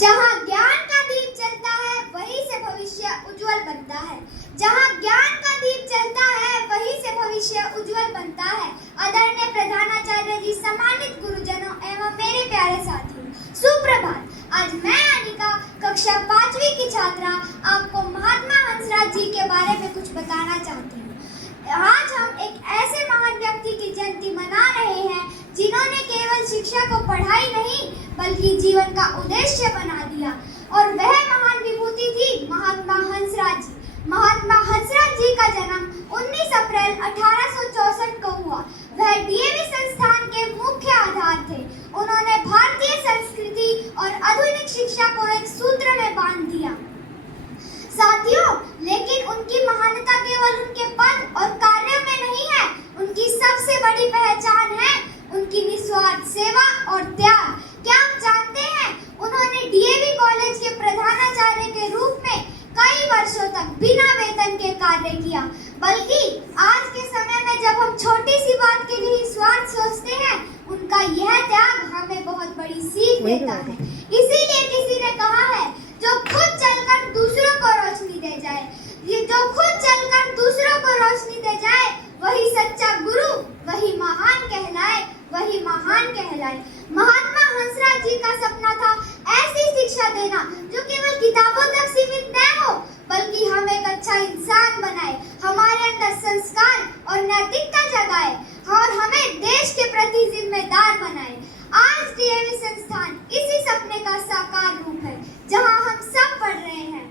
जहाँ ज्ञान का दीप जलता है वहीं से भविष्य उज्जवल बनता है। जहाँ ज्ञान का दीप जलता है वहीं से भविष्य उज्जवल बनता है। आदरणीय प्रधानाचार्य जी, सम्मानित गुरुजनों एवं मेरे प्यारे साथियों, सुप्रभात। आज मैं अनिका, कक्षा 5वीं की छात्रा, आपको महात्मा हंसराज जी के बारे में कुछ बताना चाहती हूँ। आज हम एक ऐसे महान व्यक्ति की जयंती मना रहे हैं जिन्होंने केवल शिक्षा को पढ़ाई नहीं बल्कि जीवन का उद्देश्य बना दिया, और वह महान विभूति थी महात्मा हंसराज जी। महात्मा हंसराज जी का जन्म 19 अप्रैल 1864 को हुआ। वह डीएवी संस्थान के मुख्य आधार थे। उन्होंने भारतीय संस्कृति और आधुनिक शिक्षा को एक सूत्र में बांध दिया। साथियों, लेकिन उनकी महानता केवल उनके पद और कार्यों में नहीं है, उनकी सबसे बड़ी पहचान है उनकी निस्वार्थ सेवा और त्याग। क्या आप जानते हैं, उन्होंने डीएवी कॉलेज के प्रधानाचार्य के रूप में कई वर्षों तक बिना वेतन के कार्य किया। बल्कि आज के समय में जब हम छोटी सी बात के लिए स्वार्थ सोचते हैं, उनका यह त्याग हमें बहुत बड़ी सीख देता है। इसीलिए किसी ने कहा है, जो खुद चलकर दूसरों को रोशनी दे जाए, जो खुद चलकर दूसरों को रोशनी दे जाए, वही सच्चा गुरु, वही महान कहलाए, वही महान कहलाए। महात्मा हंसराज जी का सपना था ऐसी शिक्षा देना जो केवल किताबों तक सीमित न हो, बल्कि हमें एक अच्छा इंसान बनाए, हमारे अंदर संस्कार और नैतिकता जगाए और हमें देश के प्रति जिम्मेदार बनाए। आज डीएवी संस्थान इसी सपने का साकार रूप है, जहां हम सब पढ़ रहे हैं।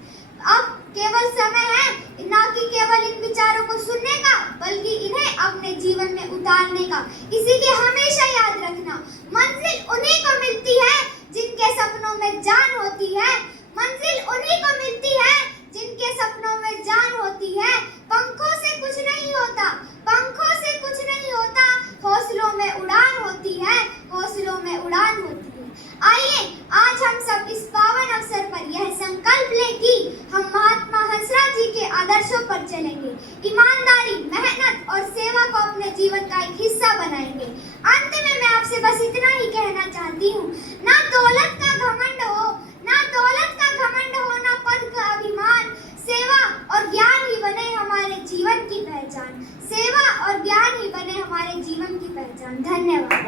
अब केवल समय है न कि केवल इन विचारों को सुनने का, बल्कि इन्हें अपने जीवन में उतारने का। इसीलिए हमेशा याद रखना, मंजिल उन्हीं को मिलती है जिनके सपनों में जान होती है। मंजिल उन्हीं को मिलती है जिनके सपनों में जान होती है। पंखों से कुछ नहीं होता, पंखों से कुछ नहीं होता, हौसलों में उड़ान होती है, हौसलों में उड़ान होती है। आइए आज हम सब इस पावन अवसर पर यह संकल्प लें कि हम महात्मा हंसराज जी के आदर्शों पर चलेंगे, ईमानदारी, मेहनत और सेवा को अपने जीवन का एक हिस्सा बनाएंगे। अंत में मैं आपसे बस इतना ही कहना चाहती हूँ, ना दौलत का घमंड हो, ना दौलत का घमंड हो, ना पद का अभिमान। सेवा और ज्ञान ही बने हमारे जीवन की पहचान। सेवा और ज्ञान ही बने हमारे जीवन की पहचान। धन्यवाद।